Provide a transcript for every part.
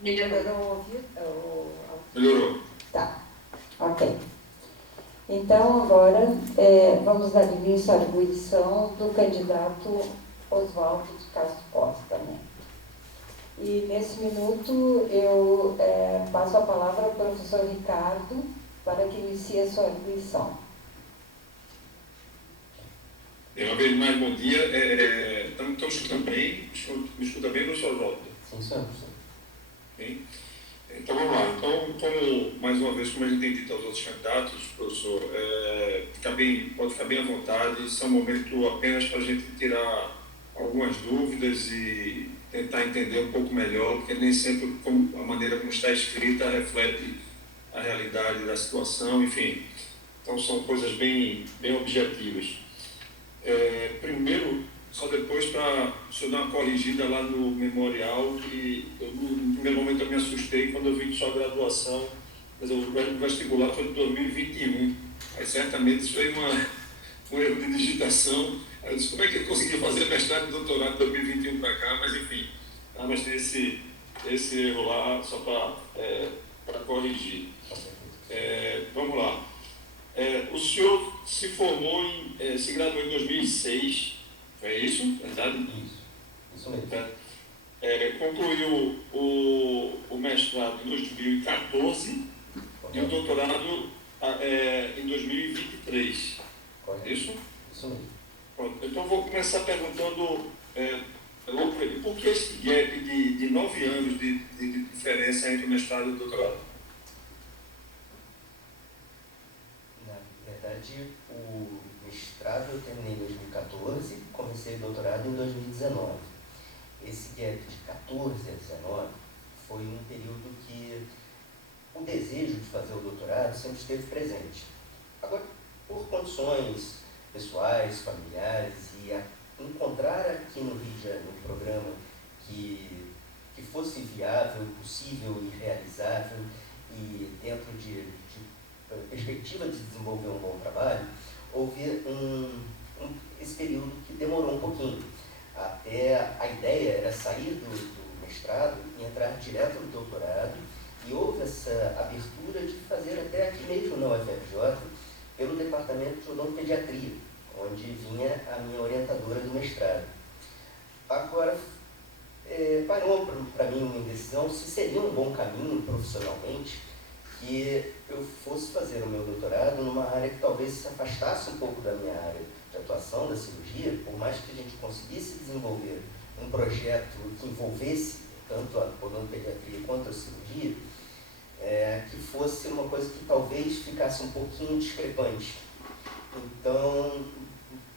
Melhorou ouvir? Melhorou. Tá, ok. Então, agora, vamos dar início à arguição do candidato Oswaldo de Castro Costa, né? E, nesse minuto, eu passo a palavra ao professor Ricardo para que inicie a sua arguição. Uma vez mais, bom dia. Estamos escutando bem? Me escuta bem, professor Oswaldo? Sim, senhor, professor. Bem. Então, vamos lá. Então, como, mais uma vez, como a gente tem dito aos outros candidatos, professor, pode ficar bem à vontade. Isso é um momento apenas para a gente tirar algumas dúvidas e tentar entender um pouco melhor, porque nem sempre a maneira como está escrita reflete a realidade da situação, enfim. Então, são coisas bem objetivas. Primeiro, só depois para o senhor dar uma corrigida lá no memorial, que no primeiro momento eu me assustei quando eu vi que sua graduação, mas o vestibular foi de 2021. Aí certamente isso foi um erro de digitação. Aí eu disse, como é que ele conseguiu fazer mestrado e doutorado de 2021 para cá? Mas enfim, mas tem esse erro lá só para corrigir. Vamos lá. O senhor se graduou em 2006, é isso? Verdade? Isso mesmo. Concluiu o mestrado em 2014 e o doutorado em 2023. Correto. Isso? Isso mesmo. Pronto. Então, vou começar perguntando logo para ele, por que esse gap de 9 anos de diferença entre o mestrado e o doutorado? Na verdade, o mestrado eu terminei em 2014, comecei o doutorado em 2019. Esse gap de 14 a 19 foi um período que o desejo de fazer o doutorado sempre esteve presente. Agora, por condições pessoais, familiares, e encontrar aqui no Rio de Janeiro um programa que fosse viável, possível e realizável, e dentro de perspectiva de desenvolver um bom trabalho, houve esse período que demorou um pouquinho. Até a ideia era sair do mestrado e entrar direto no doutorado, e houve essa abertura de fazer até aqui mesmo na UFRJ, pelo departamento de odontopediatria, onde vinha a minha orientadora do mestrado. Agora, parou para mim uma indecisão se seria um bom caminho profissionalmente que eu fosse fazer o meu doutorado numa área que talvez se afastasse um pouco da minha área de atuação, da cirurgia, por mais que a gente conseguisse desenvolver um projeto que envolvesse tanto a odontopediatria quanto a cirurgia, que fosse uma coisa que talvez ficasse um pouquinho discrepante. Então,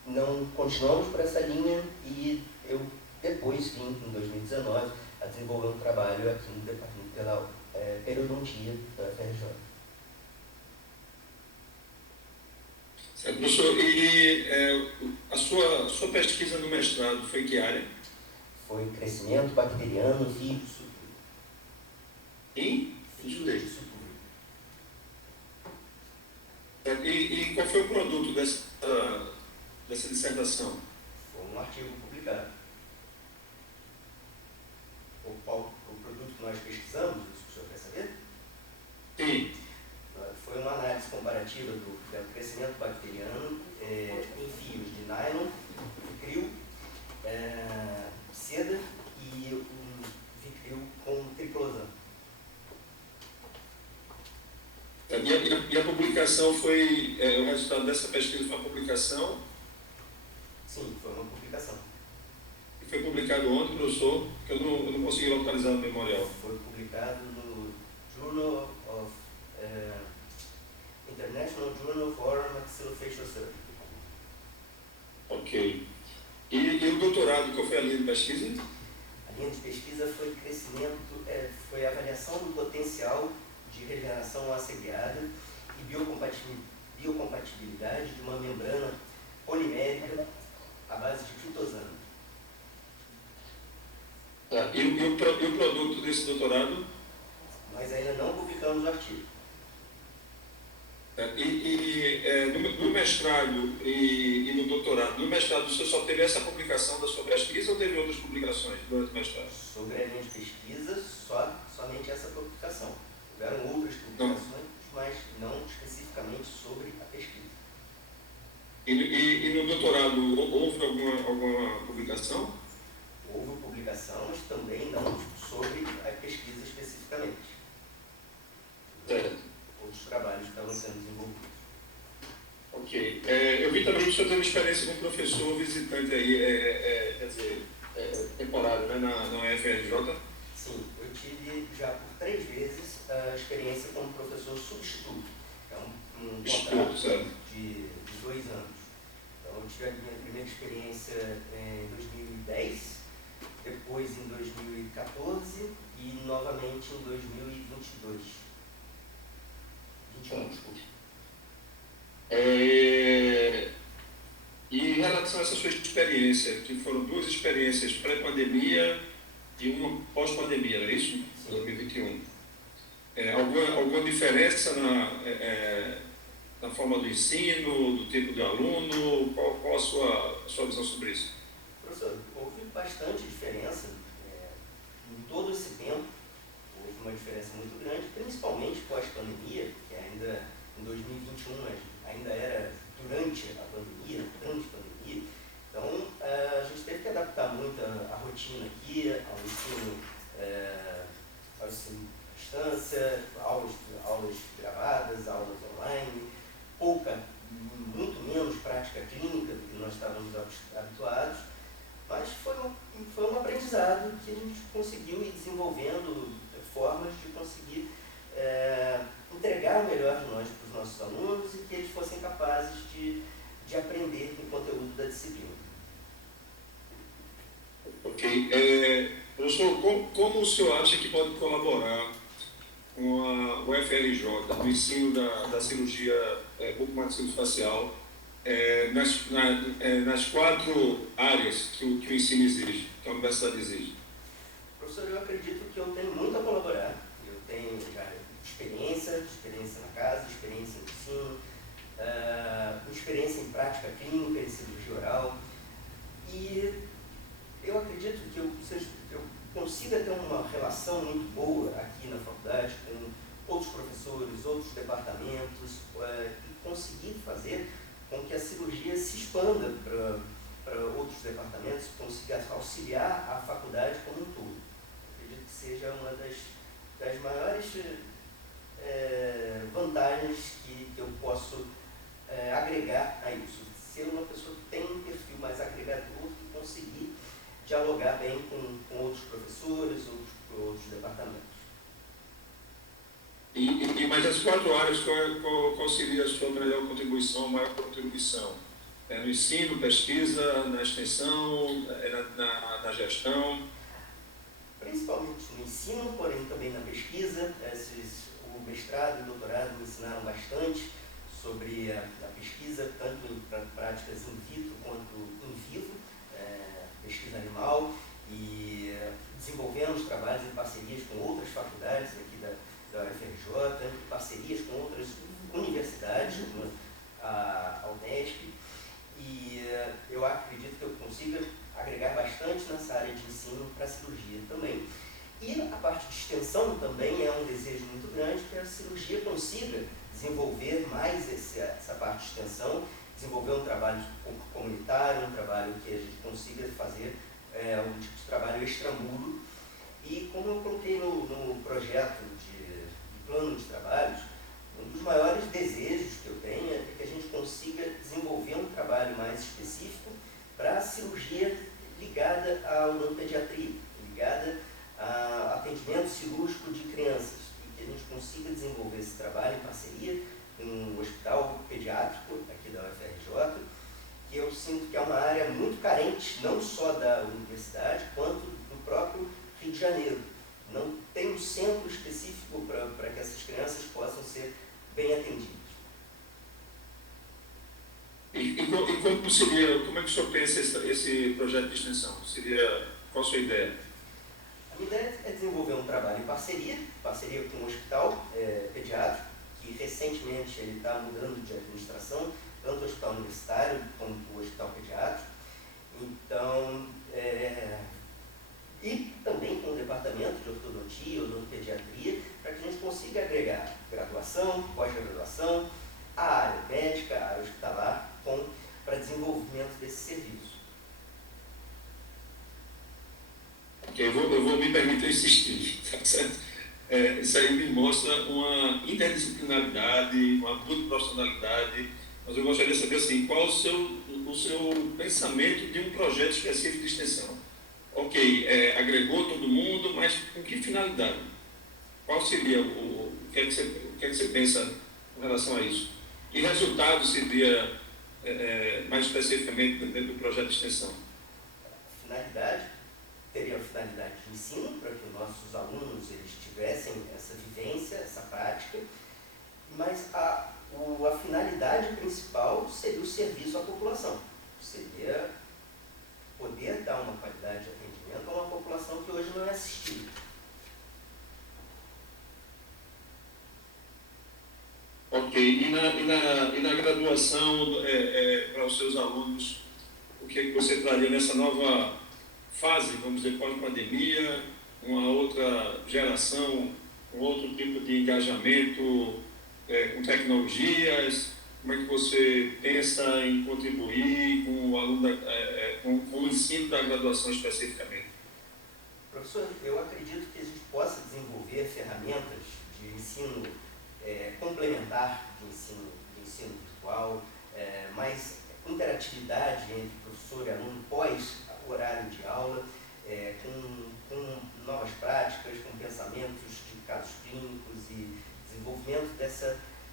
não continuamos por essa linha, e eu depois vim, em 2019, a desenvolver um trabalho aqui no departamento pela periodontia da UFRJ. Certo, professor, e a sua pesquisa no mestrado foi em que área? Foi crescimento bacteriano e fio de Em? Fio de sutura. E qual foi o produto dessa dissertação? Foi um artigo publicado. O produto que nós pesquisamos, isso que o senhor quer saber? Sim. Foi uma análise comparativa do crescimento bacteriano em fios de nylon, vicril, seda e um vicril com triclosan. E a publicação foi, o resultado dessa pesquisa foi uma publicação? Sim, foi uma publicação. E foi publicado onde, professor? Que eu não consegui localizar no memorial. Foi publicado no Journal of International Journal for Maxillofacial Surgery. Ok. E o doutorado, qual foi a linha de pesquisa? A linha de pesquisa foi crescimento, foi avaliação do potencial de regeneração assegreada e biocompatibilidade de uma membrana polimérica à base de quitosano. E o produto desse doutorado? Nós ainda não publicamos o artigo. No mestrado e no doutorado, no mestrado você só teve essa publicação da sua pesquisa ou teve outras publicações durante o mestrado? Sobre a linha de pesquisa, somente Tiveram outras Não. publicações, mas não especificamente sobre a pesquisa. E no doutorado, houve alguma publicação? Houve publicação, mas também não sobre a pesquisa especificamente. Certo. Outros trabalhos estavam sendo desenvolvidos. Ok. Eu vi também que o senhor teve uma experiência com um professor visitante aí, quer dizer, temporário, né, na UFRJ? Sim, eu tive já por 3 vezes a experiência como professor substituto. É um contrato de 2 anos. Então, eu tive a minha primeira experiência em 2010, depois em 2014 e novamente em 2022. 21, desculpa. E em relação a essa sua experiência, que foram 2 experiências pré-pandemia e uma pós-pandemia, não é isso? Sim. 2021. Alguma diferença na forma do ensino, do tipo de aluno? Qual a sua visão sobre isso? Professor, houve bastante diferença. Em todo esse tempo, houve uma diferença muito grande, principalmente pós-pandemia, que ainda em 2021 ainda era durante a pandemia, durante a pandemia. Então, a gente teve que adaptar muito a rotina aqui, ao ensino à distância, aulas gravadas, aulas online, muito menos prática clínica do que nós estávamos habituados, mas foi um aprendizado que a gente conseguiu ir desenvolvendo formas de conseguir entregar o melhor de nós para os nossos alunos e que eles fossem capazes de aprender o conteúdo da disciplina. Ok. Professor, como o senhor acha que pode colaborar com a UFRJ no ensino da cirurgia bucomaxilofacial nas 4 áreas que o ensino exige, que a universidade exige? Professor, eu acredito que eu tenho muito a colaborar. Eu tenho já experiência na casa, experiência no ensino, experiência em prática clínica, em cirurgia oral. E eu acredito que eu consiga ter uma relação muito boa aqui na faculdade com outros professores, outros departamentos, e conseguir fazer com que a cirurgia se expanda para outros departamentos, consiga auxiliar a faculdade como um todo. Acredito que seja uma das maiores vantagens que eu posso agregar a isso. Ser uma pessoa que tem um perfil mais agregador e conseguir dialogar bem com outros professores, outros departamentos. Mas as 4 áreas, qual seria a sua melhor contribuição, a maior contribuição? No ensino, pesquisa, na extensão, na gestão? Principalmente no ensino, porém também na pesquisa. O mestrado e o doutorado me ensinaram bastante sobre a pesquisa, tanto para práticas in vitro quanto in vivo, pesquisa animal, e desenvolvemos trabalhos em parcerias com outras faculdades aqui da UFRJ, em parcerias com outras universidades, como a Unesp, e eu acredito que eu consiga agregar bastante nessa área de ensino para a cirurgia também. E a parte de extensão também é um desejo muito grande que a cirurgia consiga desenvolver mais essa parte de extensão, desenvolver um trabalho comunitário, um trabalho que a gente consiga fazer um tipo de trabalho extramuros. E como eu coloquei no projeto de plano de trabalhos, um dos maiores desejos que eu tenho é que a gente consiga desenvolver um trabalho mais específico para a cirurgia ligada à odontopediatria, ligada a atendimento cirúrgico de crianças, e que a gente consiga desenvolver esse trabalho em parceria com o Hospital Pediátrico aqui da UFRJ, que eu sinto que é uma área muito carente, não só da universidade, quanto do próprio Rio de Janeiro. Não tem um centro específico para que essas crianças possam ser bem atendidas. Como é que o senhor pensa esse projeto de extensão? Qual a sua ideia? A minha ideia é desenvolver um trabalho em parceria com um hospital pediátrico, que recentemente ele está mudando de administração, tanto o hospital universitário como o hospital pediátrico. Então, e também com o departamento de ortodontia, odontopediatria, para que a gente consiga agregar graduação, pós-graduação, a área médica, a área hospitalar, para desenvolvimento desse serviço. Ok, eu vou me permitir insistir, tá certo? Isso aí me mostra uma interdisciplinaridade, uma multiprofissionalidade, mas eu gostaria de saber assim, qual o seu pensamento de um projeto específico de extensão. Ok, agregou todo mundo, mas com que finalidade? Qual seria o que é que você pensa com relação a isso? Que resultado seria, mais especificamente, dentro do projeto de extensão? Teria a finalidade de ensino, para que os nossos alunos eles tivessem essa vivência, essa prática, mas a finalidade principal seria o serviço à população, seria poder dar uma qualidade de atendimento a uma população que hoje não é assistida. Ok, e na graduação, para os seus alunos, o que é que você traria nessa nova fase, vamos dizer, pós-pandemia, uma outra geração, um outro tipo de engajamento com tecnologias? Como é que você pensa em contribuir com o aluno, com o ensino da graduação especificamente? Professor, eu acredito que a gente possa desenvolver ferramentas de ensino complementar, de ensino virtual, mais interatividade entre professor e aluno pós horário de aula, com novas práticas, com pensamentos de casos clínicos e desenvolvimento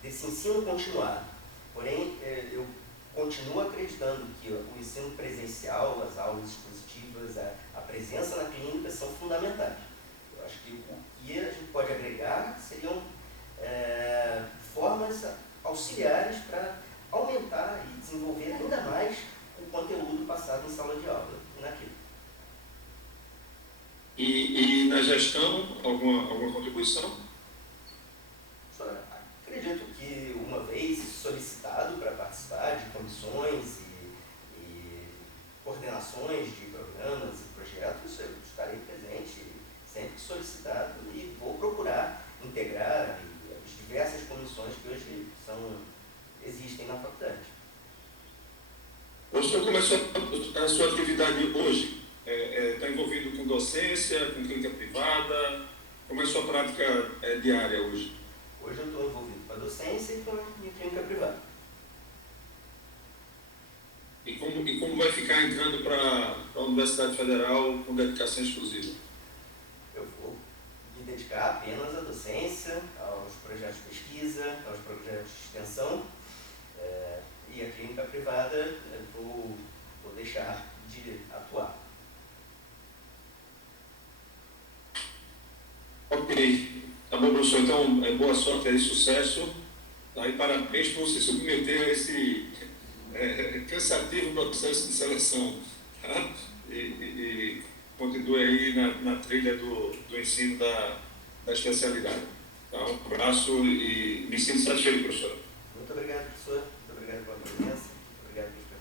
desse ensino continuado. Porém, eu continuo acreditando que o ensino presencial, as aulas expositivas, a presença na clínica são fundamentais. Eu acho que o que a gente pode agregar seriam formas auxiliares para aumentar e desenvolver ainda mais o conteúdo passado em sala de aula naquilo. E na gestão, alguma contribuição? Acredito que uma vez solicitado para participar de comissões e coordenações de programas e projetos, eu estarei presente sempre que solicitado e vou procurar integrar as diversas comissões que hoje existem na faculdade. O senhor começou a sua atividade hoje? Está envolvido com docência, com clínica privada? Como é a sua prática diária hoje? Hoje eu estou envolvido com a docência e com a minha clínica privada. E como vai ficar entrando para a Universidade Federal com dedicação exclusiva? Eu vou me dedicar apenas à docência, aos projetos de pesquisa, aos projetos de extensão, e a clínica privada eu vou deixar de atuar. Ok. Tá bom, professor. Então, boa sorte aí, sucesso. Tá? E parabéns por se submeter a esse cansativo processo de seleção. Tá? E continue aí na trilha do ensino da especialidade. Tá? Um abraço e me sinto satisfeito, professor. Muito obrigado, professor. Muito obrigado pela presença. Muito obrigado pelas perguntas.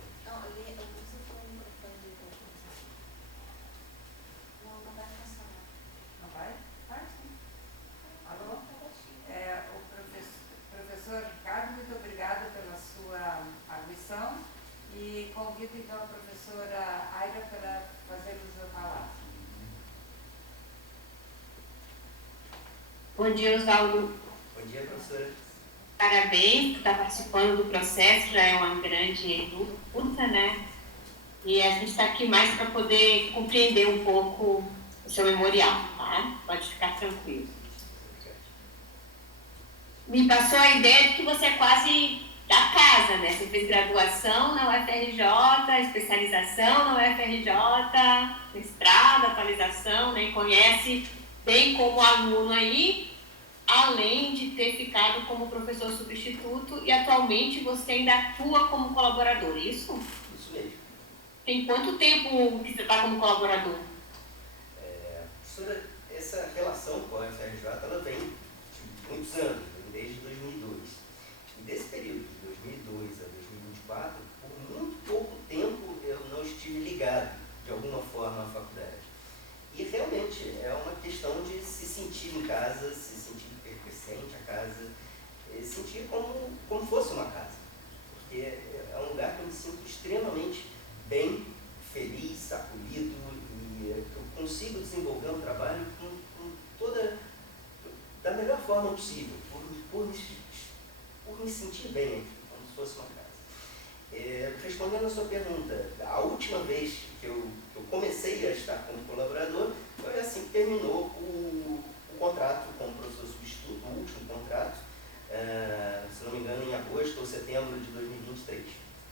Professor Ricardo, muito obrigada pela sua arguição e convido então a professora Aira para fazer-nos a palavra. Bom dia, Osvaldo. Bom dia, professora. Parabéns por estar participando do processo, já é uma grande luta, né? E a gente está aqui mais para poder compreender um pouco o seu memorial, tá? Pode ficar tranquilo. Me passou a ideia de que você é quase da casa, né? Você fez graduação na UFRJ, especialização na UFRJ, mestrado, atualização, né? Conhece bem como aluno aí, além de ter ficado como professor substituto e atualmente você ainda atua como colaborador, isso? Isso mesmo. Tem quanto tempo que você está como colaborador? Professora, essa relação com a UFRJ, ela vem de muitos anos, desde 2002. E desse período, de 2002 a 2024, por muito pouco tempo eu não estive ligado, de alguma forma, à faculdade. E realmente é uma questão de se sentir em casa, se sentir pertencente à casa. sentir como fosse uma casa. Porque é um lugar que eu me sinto extremamente bem, feliz, acolhido, e eu consigo desenvolver um trabalho com toda, da melhor forma possível, por me sentir bem aqui, como se fosse uma casa. Respondendo a sua pergunta, a última vez que eu comecei a estar como colaborador foi assim que terminou o contrato como professor substituto, o último contrato, se não me engano, em agosto ou setembro de 2023.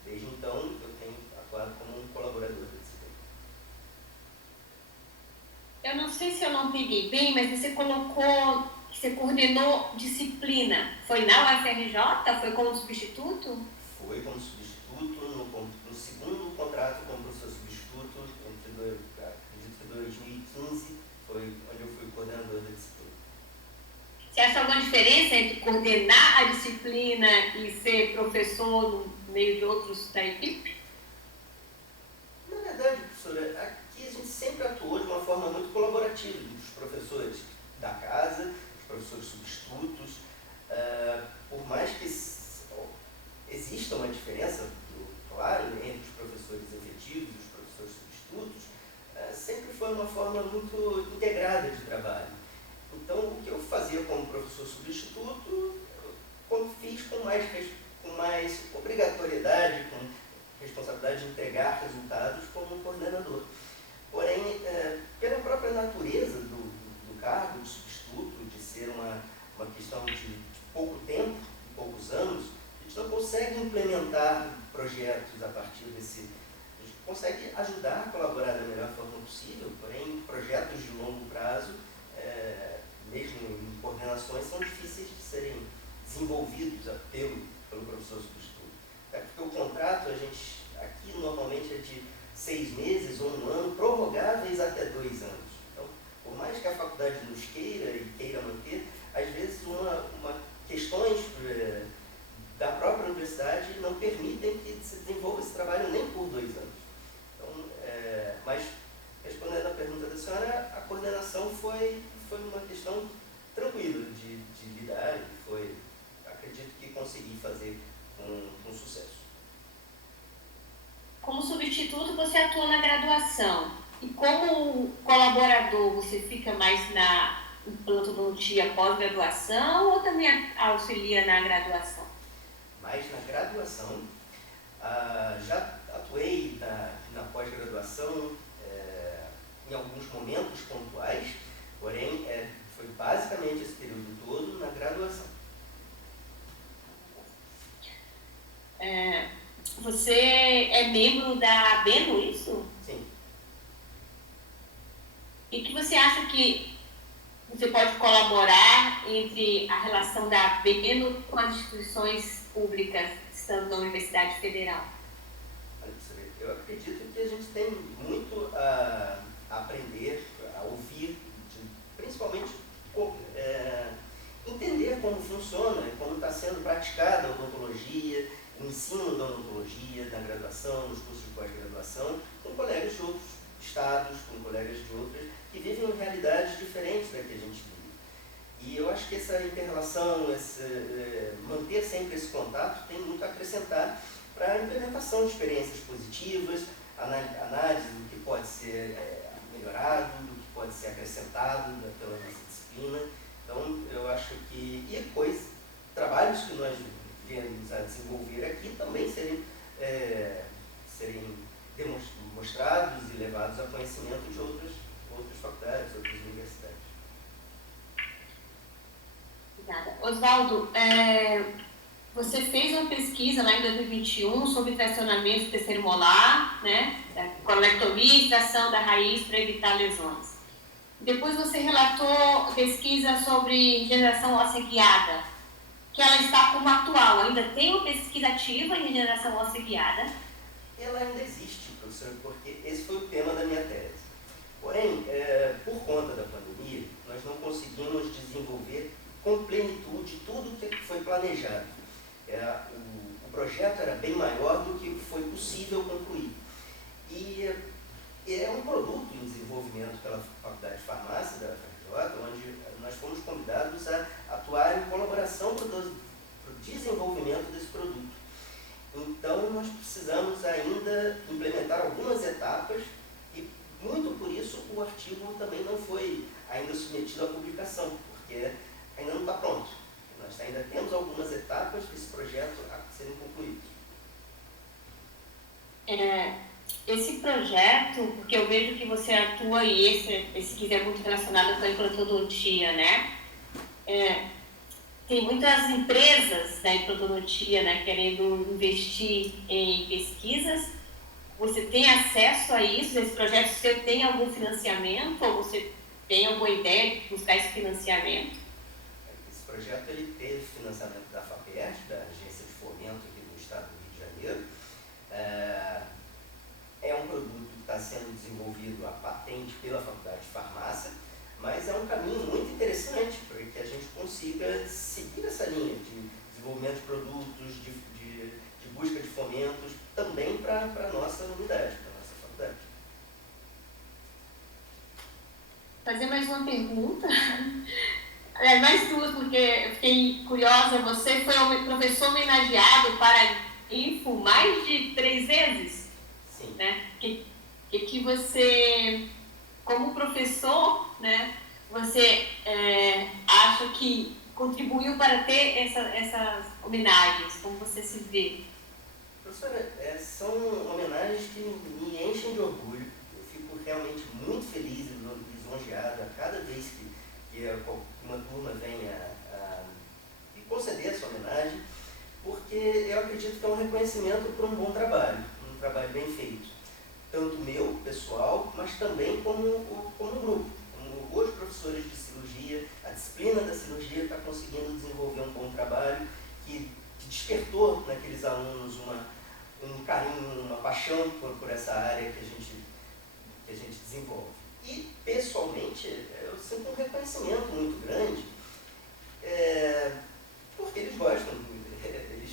Desde então, eu tenho atuado como um colaborador da disciplina. Eu não sei se eu não peguei bem, mas você colocou que você coordenou disciplina. Foi na UFRJ? Foi como substituto? Foi como substituto, no segundo contrato como professor substituto, acredito que 2015, foi onde eu fui coordenador da disciplina. Você acha alguma diferença entre coordenar a disciplina e ser professor no meio de outros da equipe? Na verdade, professora, aqui a gente sempre atuou de uma forma muito colaborativa, os professores da casa, os professores substitutos, por mais que exista uma diferença, claro, entre os professores efetivos e os professores substitutos, sempre foi uma forma muito integrada de trabalho. Então, o que eu fazia como professor substituto, eu fiz com mais obrigatoriedade, com responsabilidade de entregar resultados como coordenador. Porém, pela própria natureza do cargo de substituto, de ser uma questão de pouco tempo, de poucos anos, a gente não consegue implementar projetos a partir desse... A gente consegue ajudar a colaborar da melhor forma possível, porém, projetos de longo prazo, mesmo em coordenações, são difíceis de serem desenvolvidos pelo professor substituto. Porque o contrato, a gente, aqui normalmente é de 6 meses ou 1 ano, prorrogáveis até 2 anos. Então, por mais que a faculdade nos queira manter, às vezes questões da própria universidade não permitem que se desenvolva esse trabalho nem por 2 anos. Então, mas, respondendo à pergunta da senhora, a coordenação foi uma questão tranquila de lidar e acredito que consegui fazer com sucesso. Como substituto, você atua na graduação. E como colaborador, você fica mais no plantodontia pós-graduação ou também auxilia na graduação? Mais na graduação. Já atuei na pós-graduação em alguns momentos pontuais, porém, foi basicamente esse período todo na graduação. Você é membro da ABENO, isso? Sim. E que você acha que você pode colaborar entre a relação da ABENO com as instituições públicas, estando na Universidade Federal? Eu acredito que a gente tem muito a aprender, a ouvir, principalmente entender como funciona, como está sendo praticada a odontologia, o ensino da odontologia, na graduação, nos cursos de pós-graduação, com colegas de outros estados, com colegas de outras, que vivem realidades diferentes da que a gente vive. E eu acho que essa inter-relação, manter sempre esse contato, tem muito a acrescentar para a implementação de experiências positivas, análise do que pode ser melhorado, do que pode ser acrescentado pela nossa disciplina. Então, eu acho que... E depois, trabalhos que nós viemos a desenvolver aqui também serem demonstrados e levados a conhecimento de outras faculdades, outras universidades. Obrigada. Oswaldo, você fez uma pesquisa lá em 2021 sobre tracionamento do terceiro molar, né, colectomia e extração da raiz para evitar lesões. Depois você relatou pesquisa sobre regeneração óssea guiada, que ela está como atual. Ainda tem uma pesquisa ativa em regeneração óssea guiada? Ela ainda existe, professor, porque esse foi o tema da minha tese. Porém, por conta da pandemia, nós não conseguimos desenvolver com plenitude tudo o que foi planejado. O projeto era bem maior do que foi possível concluir. E é um produto em desenvolvimento pela Faculdade de Farmácia da UFRJ, onde nós fomos convidados a atuar em colaboração desenvolvimento desse produto. Então, nós precisamos ainda implementar algumas etapas e, muito por isso, o artigo também não foi ainda submetido à publicação, porque ainda não está pronto. Nós ainda temos algumas etapas desse projeto a serem concluídas. Esse projeto, porque eu vejo que você atua, e esse que é muito relacionado com a implantodontia, né? Tem muitas empresas da implantodontia, né, querendo investir em pesquisas. Você tem acesso a isso? Esse projeto, você tem algum financiamento ou você tem alguma ideia de buscar esse financiamento? Esse projeto ele teve financiamento da FAPERJ, da Agência de Fomento aqui do Estado do Rio de Janeiro. É um produto que está sendo desenvolvido a patente pela Faculdade de Farmácia, mas é um caminho muito interessante para que a gente consiga seguir essa linha de desenvolvimento de produtos, de busca de fomentos, também para a nossa unidade, para a nossa faculdade. Fazer mais uma pergunta. Mais duas, porque eu fiquei curiosa. Você foi um professor homenageado para Info mais de 3 vezes? Sim. Né? Que você, como professor, né, você acha que contribuiu para ter essas homenagens? Como você se vê? Professora, são homenagens que me enchem de orgulho. Eu fico realmente muito feliz e lisonjeado a cada vez que uma turma vem a me conceder essa homenagem, porque eu acredito que é um reconhecimento por um bom trabalho, um trabalho bem feito. Tanto meu, pessoal, mas também como grupo. Como os professores de cirurgia, a disciplina da cirurgia está conseguindo desenvolver um bom trabalho que despertou naqueles alunos um carinho, uma paixão por essa área que a gente desenvolve. E, pessoalmente, eu sinto um reconhecimento muito grande, porque eles gostam, eles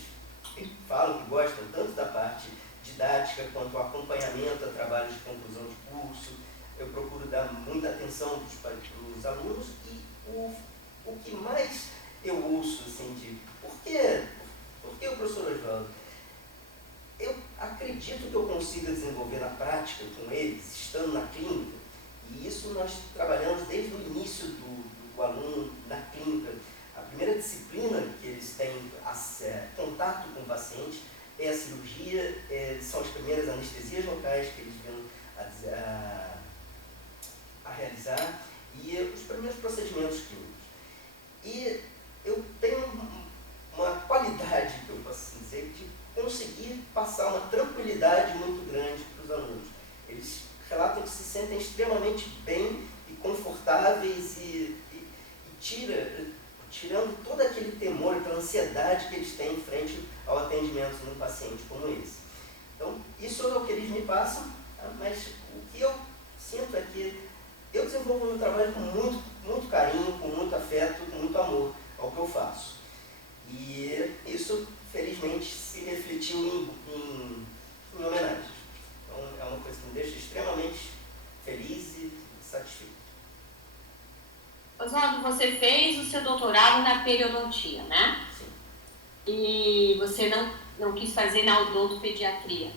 falam que gostam tanto da parte didática quanto o acompanhamento a trabalhos de conclusão de curso. Eu procuro dar muita atenção para os alunos e o que mais eu ouço, assim, de por que o professor Oswaldo? Eu acredito que eu consiga desenvolver na prática com eles, estando na clínica, e isso nós trabalhamos desde o início do aluno na clínica. A primeira disciplina que eles têm contato com o paciente é a cirurgia, são as primeiras anestesias locais que eles vêm a realizar e os primeiros procedimentos clínicos. E eu tenho uma qualidade, que eu posso dizer, de conseguir passar uma tranquilidade muito grande para os alunos. Eles relatam que se sentem extremamente bem e confortáveis e tirando todo aquele temor, aquela ansiedade que eles têm em frente ao atendimento de um paciente como esse. Então, isso é o que eles me passam, mas o que eu sinto é que eu desenvolvo meu trabalho com muito, muito carinho, com muito afeto, com muito amor ao que eu faço. E isso, felizmente, se refletiu em homenagens. Então, é uma coisa que me deixa extremamente feliz e satisfeito. Oswaldo, você fez o seu doutorado na periodontia, né? Sim. E você não quis fazer na odontopediatria.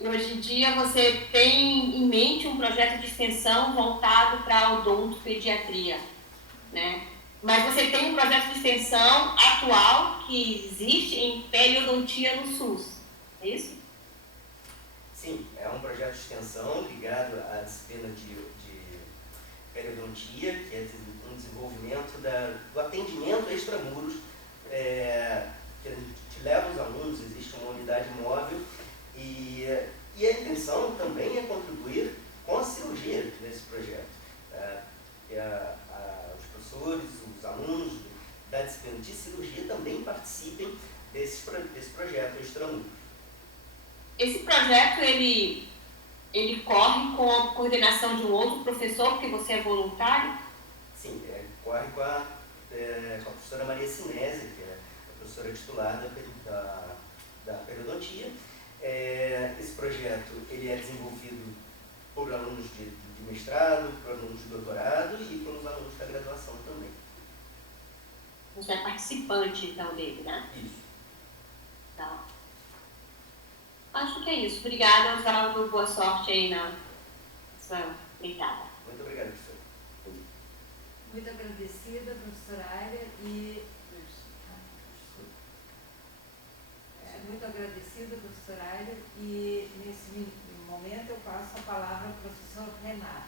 E hoje em dia você tem em mente um projeto de extensão voltado para a odontopediatria, né? Mas você tem um projeto de extensão atual que existe em periodontia no SUS, é isso? Sim, é um projeto de extensão ligado à disciplina de periodontia, que é um desenvolvimento do atendimento extramuros, que a gente leva os alunos, existe uma unidade móvel, e a intenção também é contribuir com a cirurgia nesse projeto. Os professores, os alunos da disciplina de cirurgia também participem desse projeto extramuros. Esse projeto, ele corre com a coordenação de um outro professor, porque você é voluntário? Sim, corre com a professora Maria Sinésia, que é a professora titular da periodontia. Esse projeto ele é desenvolvido por alunos de mestrado, por alunos de doutorado e pelos alunos da graduação também. Você é participante, então, dele, né? Isso. Tá. Acho que é isso. Obrigada, Oswaldo. Boa sorte aí na sua empreitada. Muito obrigado, professor. Muito agradecida, professora Ayla, e muito agradecida, professora Ayla, e nesse momento eu passo a palavra ao professor Renato,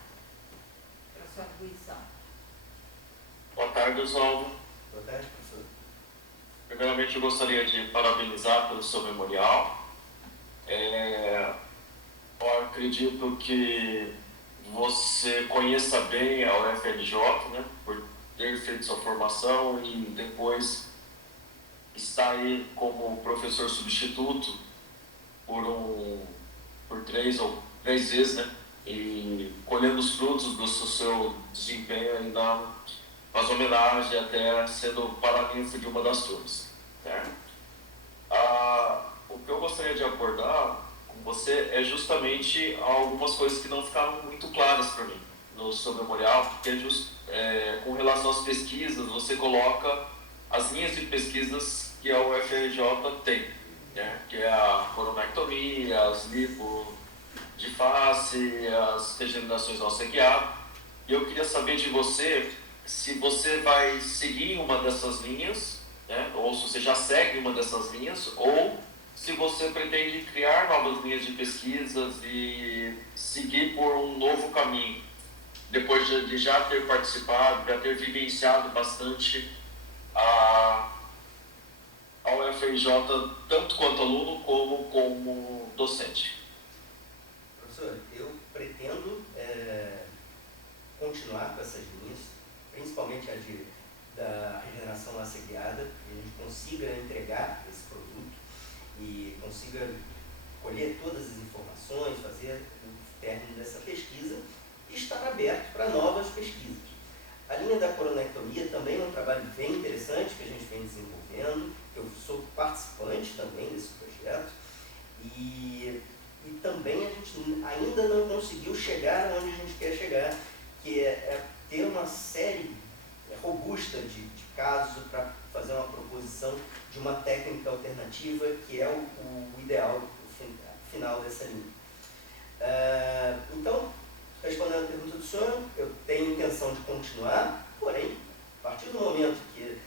para sua atribuição. Boa tarde, Oswaldo. Boa tarde, professor. Primeiramente, eu gostaria de parabenizar pelo seu memorial. Eu acredito que você conheça bem a UFRJ, né, por ter feito sua formação e depois está aí como professor substituto por três vezes, né, e colhendo os frutos do seu desempenho, ainda faz homenagem até sendo paraninfo de uma das turmas. Certo? O que eu gostaria de abordar com você é justamente algumas coisas que não ficaram muito claras para mim no seu memorial, porque com relação às pesquisas, você coloca as linhas de pesquisas que a UFRJ tem, né? Que é a coronectomia, as lipo de face, as regenerações ossequiadas. E eu queria saber de você se você vai seguir uma dessas linhas, né? Ou se você já segue uma dessas linhas, ou se você pretende criar novas linhas de pesquisas e seguir por um novo caminho, depois de já ter participado, já ter vivenciado bastante a UFRJ, tanto quanto aluno como docente. Professor, eu pretendo continuar com essas linhas, principalmente a da regeneração laceguiada, que a gente consiga entregar esse produto e consiga colher todas as informações, fazer o término dessa pesquisa e estar aberto para novas pesquisas. A linha da coronectomia também é um trabalho bem interessante que a gente vem desenvolvendo. Eu sou participante também desse projeto e também a gente ainda não conseguiu chegar onde a gente quer chegar, que é ter uma série robusta de casos para fazer uma proposição de uma técnica alternativa, que é o ideal final dessa linha. Então, respondendo a pergunta do senhor, eu tenho intenção de continuar, porém, a partir do momento que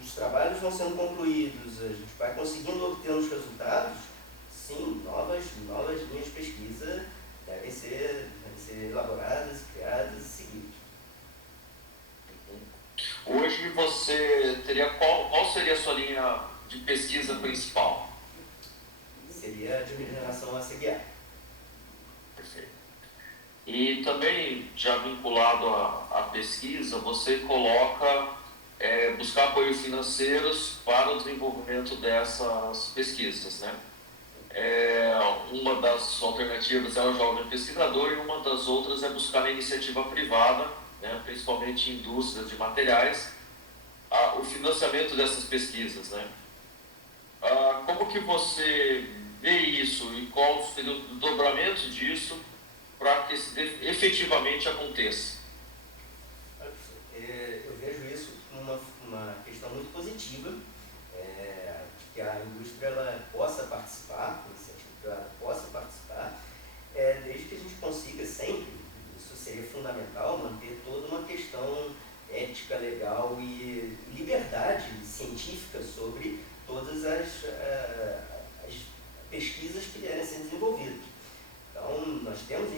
os trabalhos vão sendo concluídos, a gente vai conseguindo obter os resultados, sim, novas linhas de pesquisa devem ser elaboradas, criadas e seguidas. Hoje você teria qual seria a sua linha de pesquisa principal? Seria a de regeneração laceguiada. Perfeito. E também, já vinculado à pesquisa, você coloca buscar apoios financeiros para o desenvolvimento dessas pesquisas, né? Uma das alternativas é o jovem pesquisador e uma das outras é buscar a iniciativa privada, né, principalmente indústrias de materiais, o financiamento dessas pesquisas, né? Como que você vê isso e qual seria o dobramento disso para que isso efetivamente aconteça? Eu vejo isso como uma questão muito positiva, de que a indústria ela possa participar, a iniciativa privada possa participar, desde que a gente consiga sempre, isso seria fundamental, manter toda uma questão ética, legal e liberdade científica sobre todas as pesquisas que vierem a ser desenvolvidas. Então, nós temos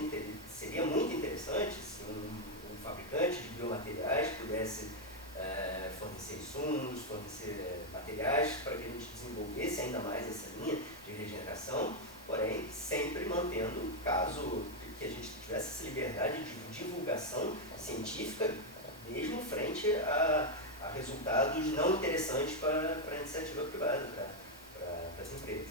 seria muito interessante se um fabricante de biomateriais pudesse fornecer insumos, fornecer materiais para que a gente desenvolvesse ainda mais essa linha de regeneração, porém sempre mantendo, caso que a gente tivesse essa liberdade de divulgação científica, mesmo frente a resultados não interessantes para a iniciativa privada, para as empresas.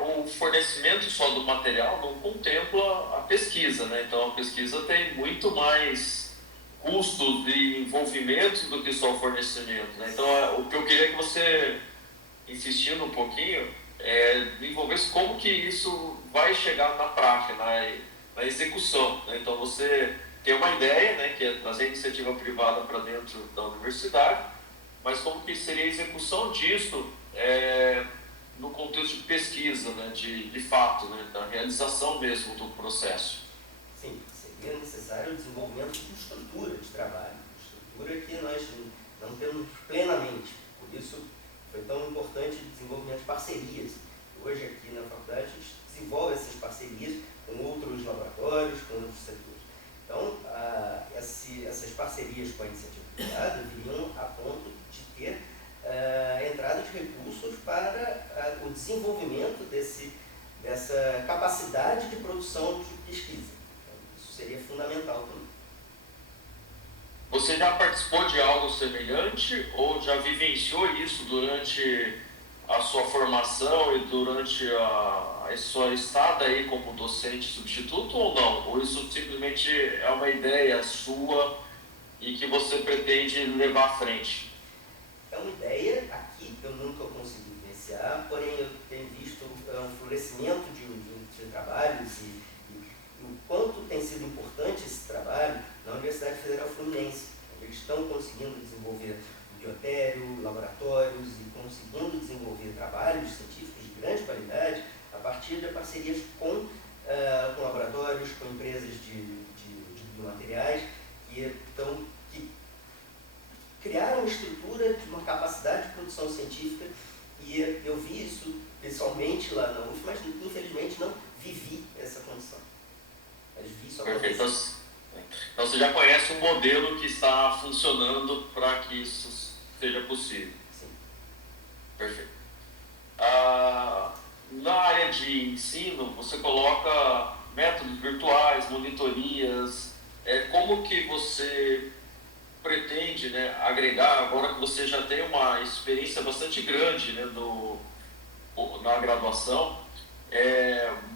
O fornecimento só do material não contempla a pesquisa, né? Então a pesquisa tem muito mais custos e envolvimento do que só o fornecimento, né? Então o que eu queria que você, insistindo um pouquinho, desenvolvesse como que isso vai chegar na prática, na execução, né? Então você tem uma ideia, né, que é trazer a iniciativa privada para dentro da universidade, mas como que seria a execução disso no contexto de pesquisa, né, de fato, né, da realização mesmo do processo? Sim, seria necessário o desenvolvimento de estrutura de trabalho, estrutura que nós não temos plenamente. Por isso foi tão importante o desenvolvimento de parcerias. Hoje aqui na faculdade a gente desenvolve essas parcerias com outros laboratórios, com outros setores. Então, essas parcerias com a iniciativa privada viriam a ponto de ter entrada de recursos para o desenvolvimento dessa capacidade de produção de pesquisa. Então, isso seria fundamental também. Você já participou de algo semelhante ou já vivenciou isso durante a sua formação e durante a sua estada aí como docente substituto ou não? Ou isso simplesmente é uma ideia sua e que você pretende levar à frente? É uma ideia aqui que eu nunca consegui vivenciar, porém eu tenho visto um florescimento de trabalhos e o quanto tem sido importante esse trabalho na Universidade Federal Fluminense. Eles estão conseguindo desenvolver biotério, laboratórios e conseguindo desenvolver trabalhos científicos de grande qualidade a partir de parcerias com laboratórios, com empresas de biomateriais que criaram uma estrutura de uma capacidade de produção científica e eu vi isso pessoalmente lá na UF, mas infelizmente não vivi essa condição. Mas vi isso acontecer. Perfeito. Então você já conhece um modelo que está funcionando para que isso seja possível. Sim. Perfeito. Na área de ensino, você coloca métodos virtuais, monitorias. Como que você pretende, né, agregar, agora que você já tem uma experiência bastante grande, né, na graduação,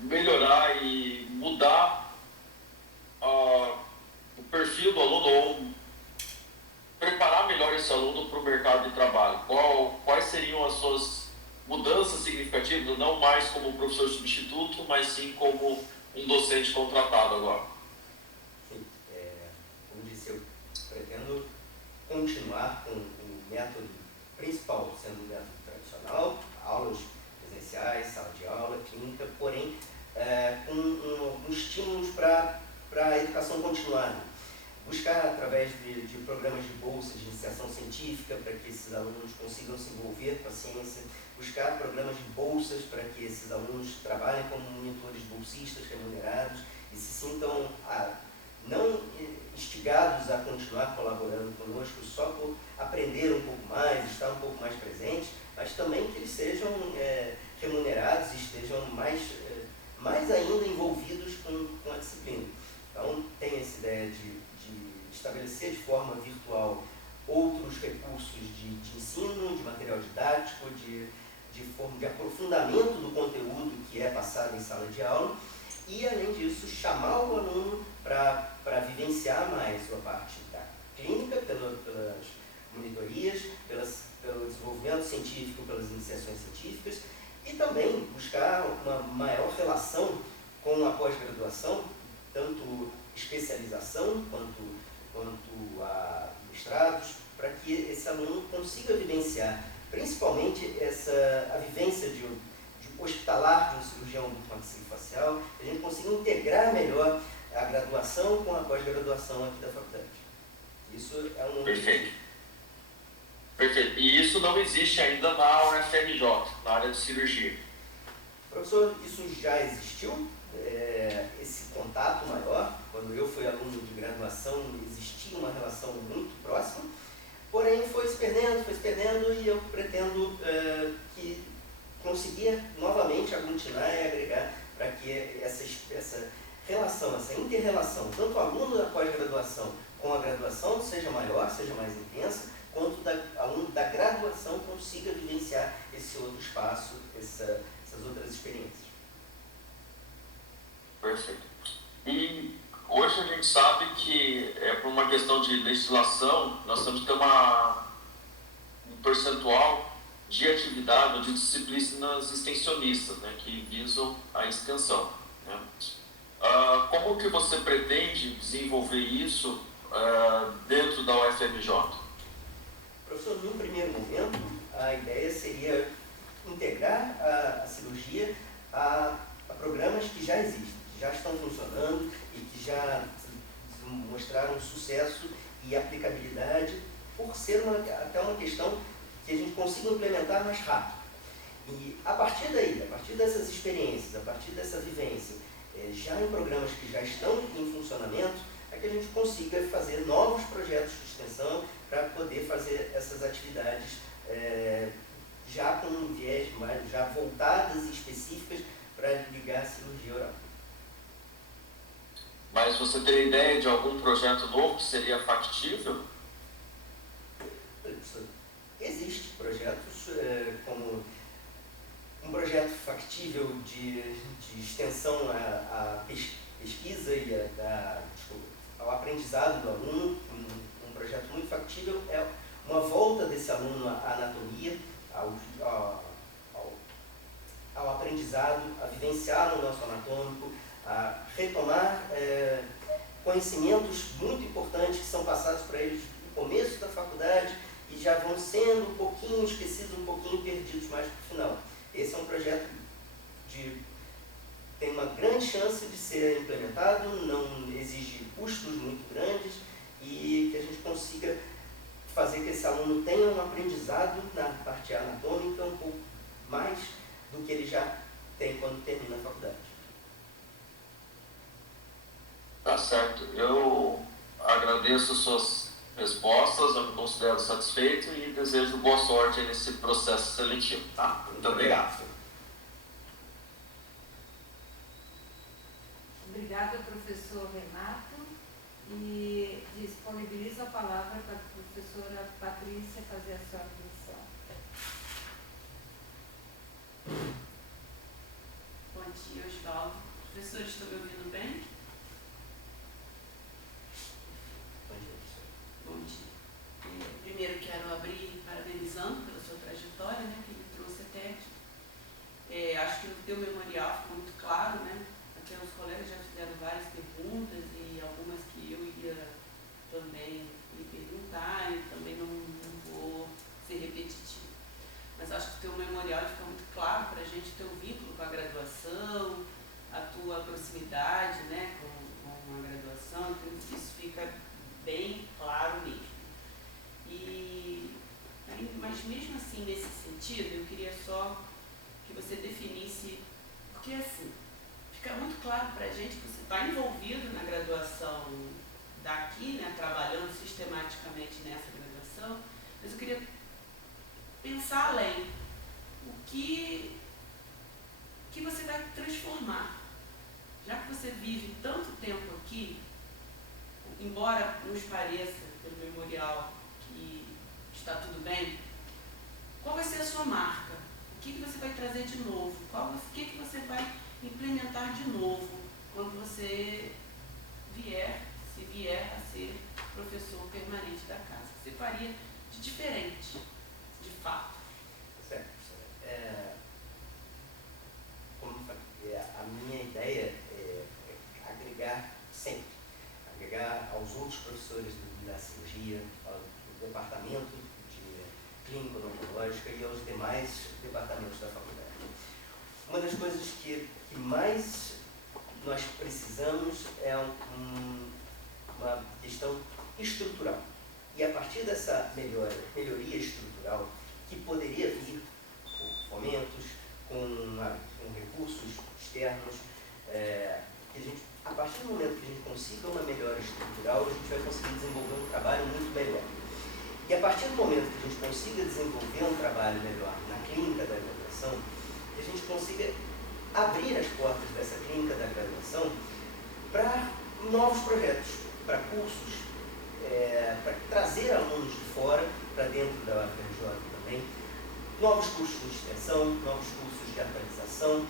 melhorar e mudar o perfil do aluno ou preparar melhor esse aluno para o mercado de trabalho? Quais seriam as suas mudanças significativas, não mais como professor substituto, mas sim como um docente contratado agora? Sim, como disse, eu pretendo continuar com o método principal, sendo o método tradicional, aulas presenciais, sala de aula, clínica, porém com estímulos para a educação continuada. Buscar, através de programas de bolsa de iniciação científica, para que esses alunos consigam se envolver com a ciência, buscar programas de bolsas para que esses alunos trabalhem como monitores bolsistas remunerados e se sintam não instigados a continuar colaborando conosco só por aprender um pouco mais, estar um pouco mais presentes, mas também que eles sejam remunerados e estejam mais ainda envolvidos com a disciplina. Então, tem essa ideia de estabelecer de forma virtual outros recursos de ensino, de material didático, de forma de aprofundamento do conteúdo que é passado em sala de aula e, além disso, chamar o aluno para vivenciar mais a parte da clínica, pelas monitorias, pelo desenvolvimento científico, pelas iniciações científicas e também buscar uma maior relação com a pós-graduação, tanto especialização quanto a mestrados, para que esse aluno consiga vivenciar, principalmente a vivência de hospitalar de um cirurgião maxilofacial, a gente consiga integrar melhor a graduação com a pós-graduação aqui da faculdade. Isso é um... Perfeito. Perfeito. E isso não existe ainda na UFRJ, na área de cirurgia? Professor, isso já existiu, esse contato maior. Quando eu fui aluno de graduação, existia uma relação muito próxima, porém foi se perdendo e eu pretendo conseguir novamente aglutinar e agregar para que essa relação, essa inter-relação, tanto o aluno da pós-graduação com a graduação seja maior, seja mais intensa, quanto o aluno da graduação consiga vivenciar esse outro espaço, essas outras experiências. Perfeito. E hoje a gente sabe que, por uma questão de legislação, nós temos que ter um percentual de atividade ou de disciplinas extensionistas, né, que visam a extensão. Né? Como que você pretende desenvolver isso dentro da UFRJ? Professor, num primeiro momento, a ideia seria integrar a cirurgia a programas que já existem, que já estão funcionando e que já mostraram sucesso e aplicabilidade, por ser até uma questão que a gente consiga implementar mais rápido. E a partir daí, a partir dessas experiências, a partir dessa vivência, já em programas que já estão em funcionamento, é que a gente consiga fazer novos projetos de extensão para poder fazer essas atividades já com um viés já voltadas e específicas para ligar a cirurgia oral. Mas você tem ideia de algum projeto novo que seria factível? Existem projetos como um projeto factível de extensão à pesquisa e ao aprendizado do aluno. Um projeto muito factível é uma volta desse aluno à anatomia, ao aprendizado, a vivenciar o nosso anatômico, a retomar conhecimentos muito importantes que são passados para eles no começo da faculdade e já vão sendo um pouquinho esquecidos, um pouquinho perdidos mais para o final. Esse é um projeto que tem uma grande chance de ser implementado, não exige custos muito grandes e que a gente consiga fazer que esse aluno tenha um aprendizado na parte anatômica um pouco mais do que ele já tem quando termina a faculdade. Tá certo. Eu agradeço suas respostas, eu me considero satisfeito e desejo boa sorte nesse processo seletivo. Tá? Muito obrigado. Obrigada, professor Renato. E disponibilizo a palavra para a professora Patrícia fazer a sua admissão. Bom dia, Osvaldo. Professores, estão me ouvindo bem? Bom dia. Primeiro quero abrir parabenizando pela sua trajetória, né, que me trouxe até aqui. Acho que o teu memorial ficou muito claro, né? Até os colegas já fizeram várias perguntas e algumas que eu ia também lhe perguntar e também não vou ser repetitivo. Mas acho que o teu memorial fica muito claro para a gente ter um vínculo com a graduação, a tua proximidade, né, com a graduação, então isso fica bem claro mesmo. Mas mesmo assim, nesse sentido, eu queria só que você definisse, porque assim, fica muito claro para a gente que você está envolvido na graduação daqui, né, trabalhando sistematicamente nessa graduação, mas eu queria pensar além. O que você vai transformar? Já que você vive tanto tempo aqui, embora nos pareça, pelo memorial, que está tudo bem, qual vai ser a sua marca? O que você vai trazer de novo? O que você vai implementar de novo quando você se vier a ser professor permanente da casa? O que você faria de diferente, de fato? Certo. Como eu falei, a minha ideia é agregar sempre, agregar aos outros professores da cirurgia, ao departamento de clínica odontológica e aos demais departamentos da faculdade. Uma das coisas que mais nós precisamos é uma questão estrutural. E a partir dessa melhoria estrutural, que poderia vir por fomentos, com recursos externos, a partir do momento que a gente consiga uma melhora estrutural, a gente vai conseguir desenvolver um trabalho muito melhor. E a partir do momento que a gente consiga desenvolver um trabalho melhor na clínica da graduação, que a gente consiga abrir as portas dessa clínica da graduação para novos projetos, para cursos, para trazer alunos de fora para dentro da UFRJ também, novos cursos de extensão, novos cursos de atualização,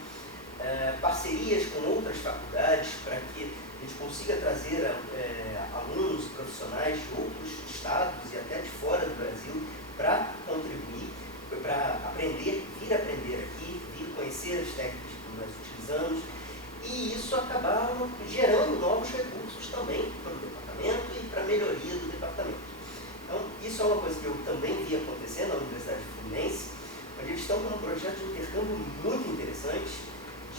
parcerias com outras faculdades para que a gente consiga trazer alunos profissionais de outros estados e até de fora do Brasil para contribuir, para vir aprender aqui, vir conhecer as técnicas que nós utilizamos e isso acabar uma coisa que eu também vi acontecer na Universidade Fluminense, onde eles estão com um projeto de intercâmbio muito interessante,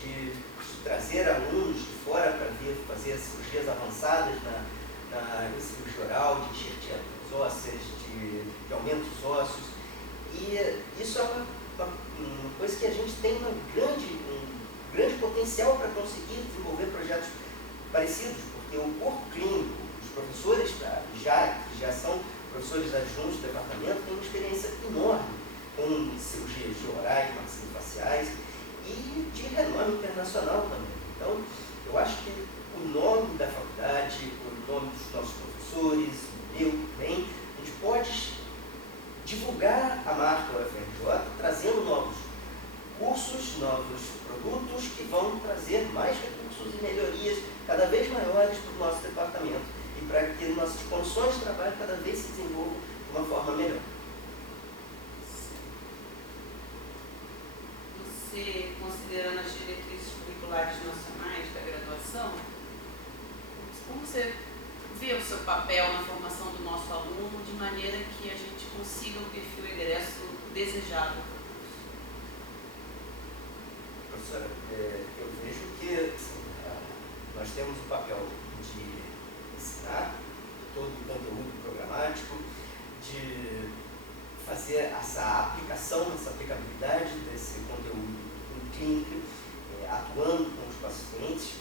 de trazer alunos de fora para vir fazer cirurgias avançadas em cirurgia oral, de enxertia ósseas, de aumentos ósseos. E isso é uma coisa que a gente tem um grande potencial para conseguir desenvolver projetos parecidos, porque o corpo clínico, os professores que já são professores adjuntos do departamento, têm uma experiência enorme com cirurgias orais, maxilofaciais e de renome internacional também. Então, eu acho que o nome da faculdade, o nome dos nossos professores, o meu também, a gente pode divulgar a marca UFRJ, trazendo novos cursos, novos produtos que vão trazer mais recursos e melhorias cada vez maiores para o nosso departamento e para que nossas condições de trabalho cada vez se desenvolvam de uma forma melhor. Você, considerando as diretrizes curriculares nacionais da graduação, como você vê o seu papel na formação do nosso aluno de maneira que a gente consiga o perfil egresso desejado? Professora, eu vejo que nós temos o papel de ensinar todo o conteúdo programático, de fazer essa aplicação, essa aplicabilidade desse conteúdo em clínica, atuando com os pacientes.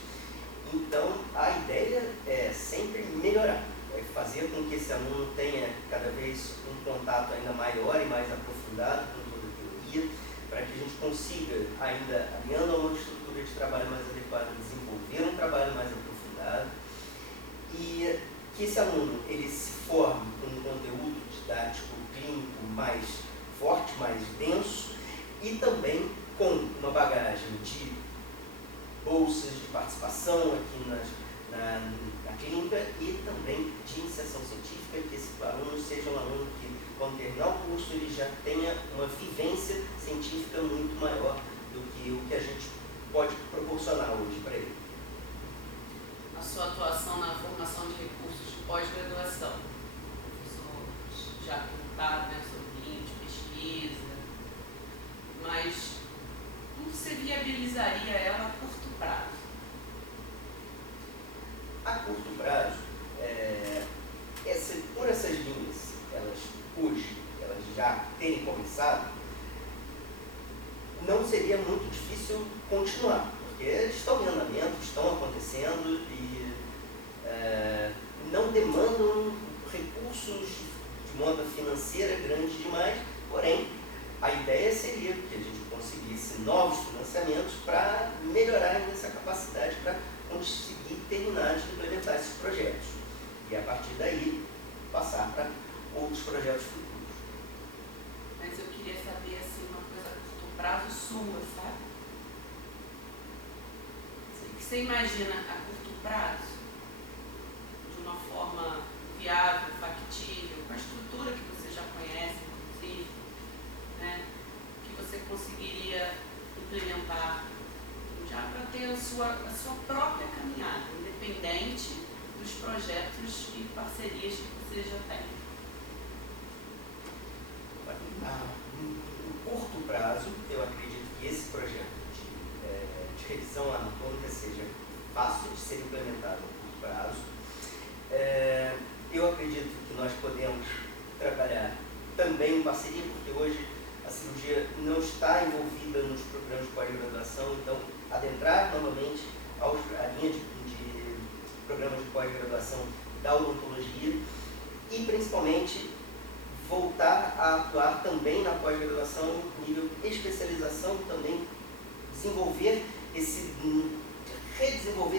Então, a ideia é sempre melhorar, é fazer com que esse aluno tenha cada vez um contato ainda maior e mais aprofundado com toda a teoria, para que a gente consiga, ainda alinhando a uma estrutura de trabalho mais adequada, desenvolver um trabalho mais aprofundado e que esse aluno ele se forme com um conteúdo didático clínico mais forte, mais denso e também com uma bagagem de bolsas de participação aqui na clínica e também de iniciação científica, que esse aluno seja um aluno que, quando terminar o curso, ele já tenha uma vivência científica muito maior do que o que a gente pode proporcionar hoje para ele. A sua atuação na formação de recursos de pós-graduação, o professor já perguntado, né, sobre linha de pesquisa, mas como você viabilizaria ela a curto prazo? A curto prazo, por essas linhas, elas já terem começado, não seria muito difícil continuar, porque estão em andamento, estão acontecendo e não demandam recursos de moda financeira grande demais, porém, a ideia seria que a gente conseguisse novos financiamentos para melhorar ainda essa capacidade para conseguir terminar de implementar esses projetos. E a partir daí, passar para outros projetos futuros. Mas eu queria saber, assim, uma coisa a curto prazo sua, sabe? O que você imagina a curto prazo? De uma forma viável, factível, com a estrutura que você já conhece, inclusive, né? Que você conseguiria implementar já para ter a sua própria caminhada, independente dos projetos e parcerias que você já tem. No curto prazo, eu acredito que esse projeto de revisão anatômica seja fácil de ser implementado no curto prazo. Eu acredito que nós podemos trabalhar também em parceria, porque hoje a cirurgia não está envolvida nos programas de pós-graduação, então adentrar novamente a linha de programas de pós-graduação da odontologia e principalmente voltar a atuar também na pós-graduação, nível especialização também, redesenvolver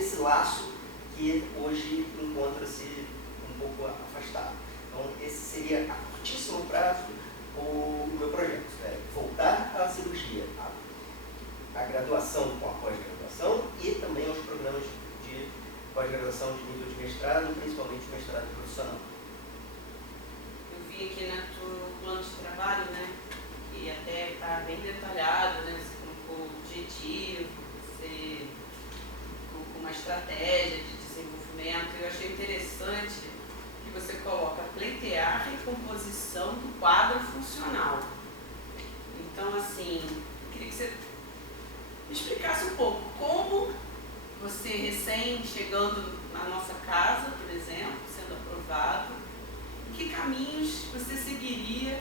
esse laço que hoje encontra-se um pouco afastado. Então esse seria a curtíssimo prazo o meu projeto, voltar à cirurgia, a graduação com a pós-graduação e também aos programas de pós-graduação de nível de mestrado, principalmente mestrado profissional. Eu vi aqui no plano de trabalho, né, que até está bem detalhado, né, você colocou o objetivo, você colocou uma estratégia de desenvolvimento. Eu achei interessante que você coloca pleitear a recomposição questão do quadro funcional. Então, assim, eu queria que você me explicasse um pouco como você, recém chegando na nossa casa, por exemplo, sendo aprovado, que caminhos você seguiria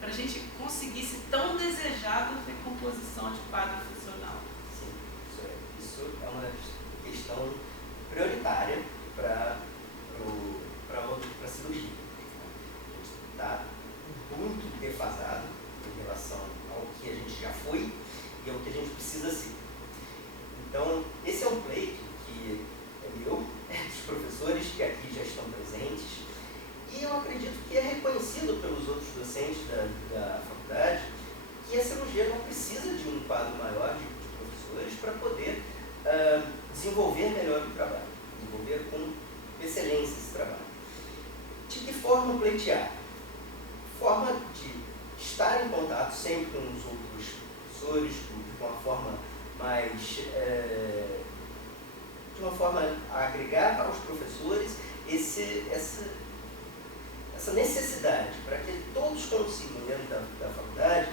para a gente conseguir esse tão desejado recomposição de quadro funcional? Sim, isso é uma questão prioritária para a cirurgia. A gente está muito defasado em relação ao que a gente já foi e ao que a gente precisa ser. Então, esse é um pleito que é meu, dos professores que aqui já estão presentes, e eu acredito que é reconhecido pelos outros docentes da faculdade que a cirurgia não precisa de um quadro maior de professores para poder desenvolver melhor o trabalho, desenvolver com excelência esse trabalho. De que forma pleitear? Forma de estar em contato sempre com os outros professores, de uma forma mais... de uma forma a agregar aos professores essa necessidade, para que todos consigam, dentro da faculdade,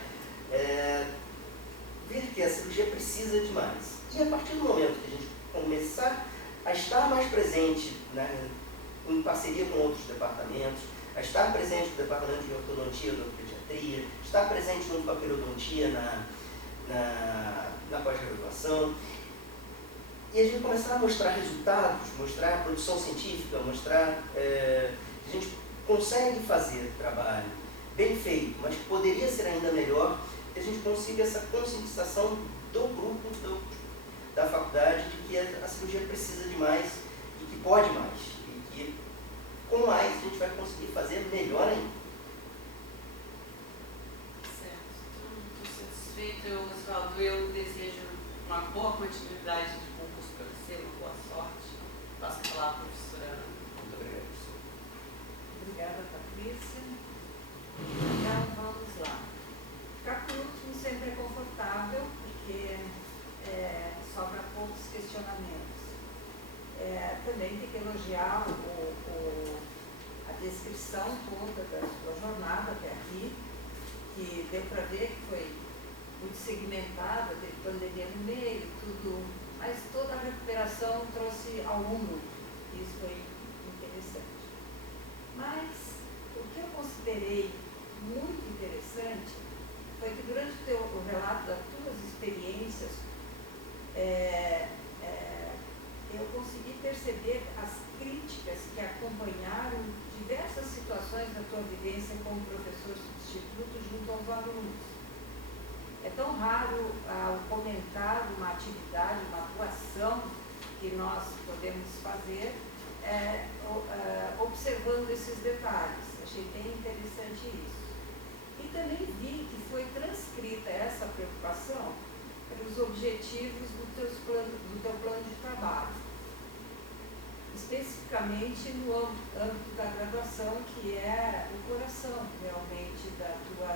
ver que a cirurgia precisa de mais. E a partir do momento que a gente começar a estar mais presente em parceria com outros departamentos, a estar presente no departamento de ortodontia, da pediatria, estar presente junto com a periodontia na pós-graduação, e a gente começar a mostrar resultados, mostrar produção científica, mostrar que a gente consegue fazer trabalho bem feito, mas que poderia ser ainda melhor, que a gente consiga essa conscientização do grupo da faculdade de que a cirurgia precisa de mais e que pode mais, e que com mais a gente vai conseguir fazer melhor ainda. Certo. Estou satisfeita, Osvaldo. Eu desejo uma boa continuidade de concurso para você, uma boa sorte. Passo a palavra à professora Ana. Muito obrigado, professor. Obrigada, Patrícia. Então, vamos lá. Ficar por último sempre é confortável, porque sobra poucos questionamentos. Também tem que elogiar a descrição toda da sua jornada até aqui, que deu para ver que foi muito segmentada, teve pandemia no meio, tudo, mas toda a recuperação trouxe ao mundo. Isso foi interessante. Mas o que eu considerei muito interessante foi que durante o relato das tuas experiências, eu consegui perceber as críticas que acompanharam diversas situações da tua vivência como professor substituto junto aos alunos. É tão raro comentar uma atividade, uma atuação que nós podemos fazer observando esses detalhes. Achei bem interessante isso. E também vi que foi transcrita essa preocupação para os objetivos do teu plano de trabalho, especificamente no âmbito da graduação, que é o coração realmente da tua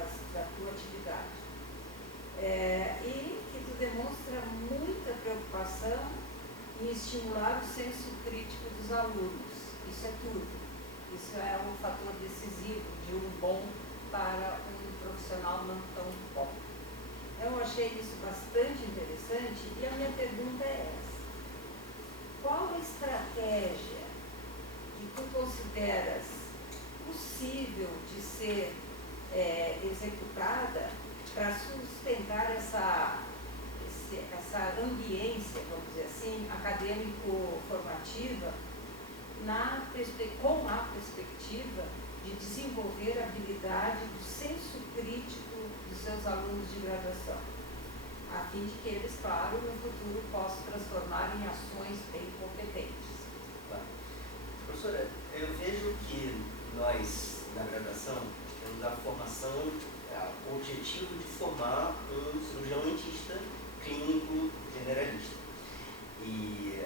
atividade. E que tu demonstra muita preocupação em estimular o senso crítico dos alunos. Isso é tudo. Isso é um fator decisivo de um bom para um profissional não tão bom. Eu achei isso bastante interessante e a minha pergunta é essa. Qual a estratégia que tu consideras possível de ser executada para sustentar essa ambiência, vamos dizer assim, acadêmico-formativa, com a perspectiva de desenvolver a habilidade do senso crítico dos seus alunos de graduação, a fim de que eles, claro, no futuro possam transformar em ações bem competentes? Professora, eu vejo que nós, na graduação, temos a formação, o objetivo de formar um cirurgião dentista clínico generalista. E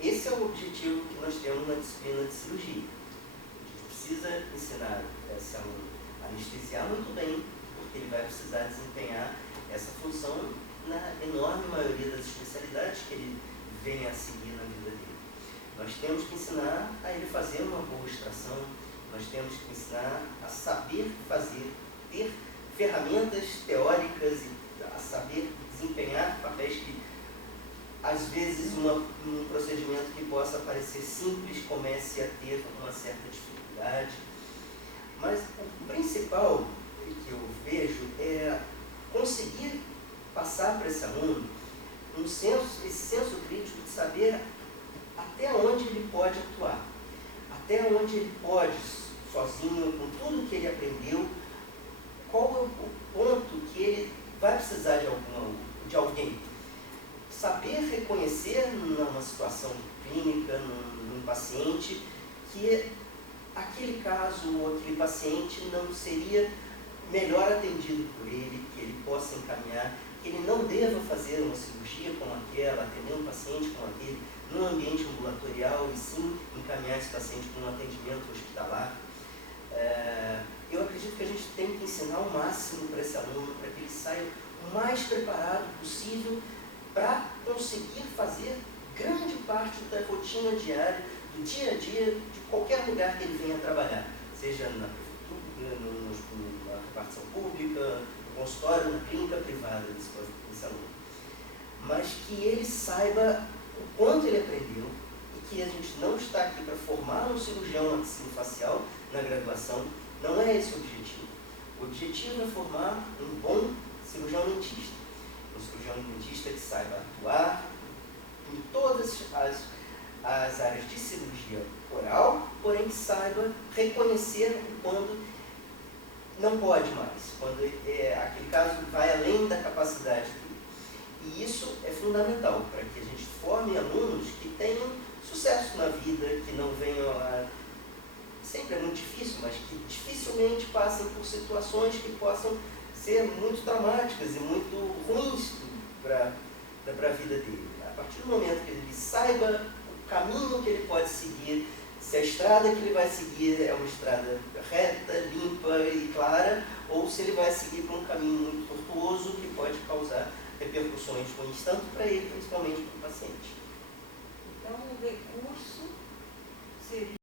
esse é o objetivo que nós temos na disciplina de cirurgia. A gente precisa ensinar esse aluno a anestesiar muito bem, porque ele vai precisar desempenhar essa função na enorme maioria das especialidades que ele vem a seguir na vida dele. Nós temos que ensinar a ele fazer uma boa extração, Nós temos que ensinar a saber fazer, ter ferramentas teóricas e a saber desempenhar papéis que, às vezes, um procedimento que possa parecer simples comece a ter uma certa dificuldade. Mas o principal que eu vejo é conseguir passar para esse aluno esse senso crítico de saber até onde ele pode atuar, até onde ele pode, sozinho, com tudo que ele aprendeu, qual é o ponto que ele vai precisar de alguém. Saber reconhecer numa situação clínica, num paciente, que aquele caso ou aquele paciente não seria melhor atendido por ele, que ele possa encaminhar, que ele não deva fazer uma cirurgia como aquela, atender um paciente como aquele, num ambiente ambulatorial, e sim encaminhar esse paciente para um atendimento hospitalar. Eu acredito que a gente tem que ensinar o máximo para esse aluno, para que ele saia o mais preparado possível para conseguir fazer grande parte da rotina diária, do dia a dia, de qualquer lugar que ele venha trabalhar, seja na prefeitura, na repartição pública, no consultório, na clínica privada desse aluno. Mas que ele saiba o quanto ele aprendeu e que a gente não está aqui para formar um cirurgião maxilofacial na graduação, não é esse o objetivo. O objetivo é formar um bom cirurgião dentista. Um cirurgião dentista que saiba atuar em todas as áreas de cirurgia oral, porém que saiba reconhecer quando não pode mais, quando aquele caso vai além da capacidade dele. E isso é fundamental para que a gente forme alunos que tenham sucesso na vida, que não venham a... Sempre é muito difícil, mas que dificilmente passem por situações que possam ser muito traumáticas e muito ruins para a vida dele. A partir do momento que ele saiba o caminho que ele pode seguir, se a estrada que ele vai seguir é uma estrada reta, limpa e clara, ou se ele vai seguir por um caminho muito tortuoso que pode causar repercussões ruins, tanto para ele, principalmente para o paciente. Então, o recurso seria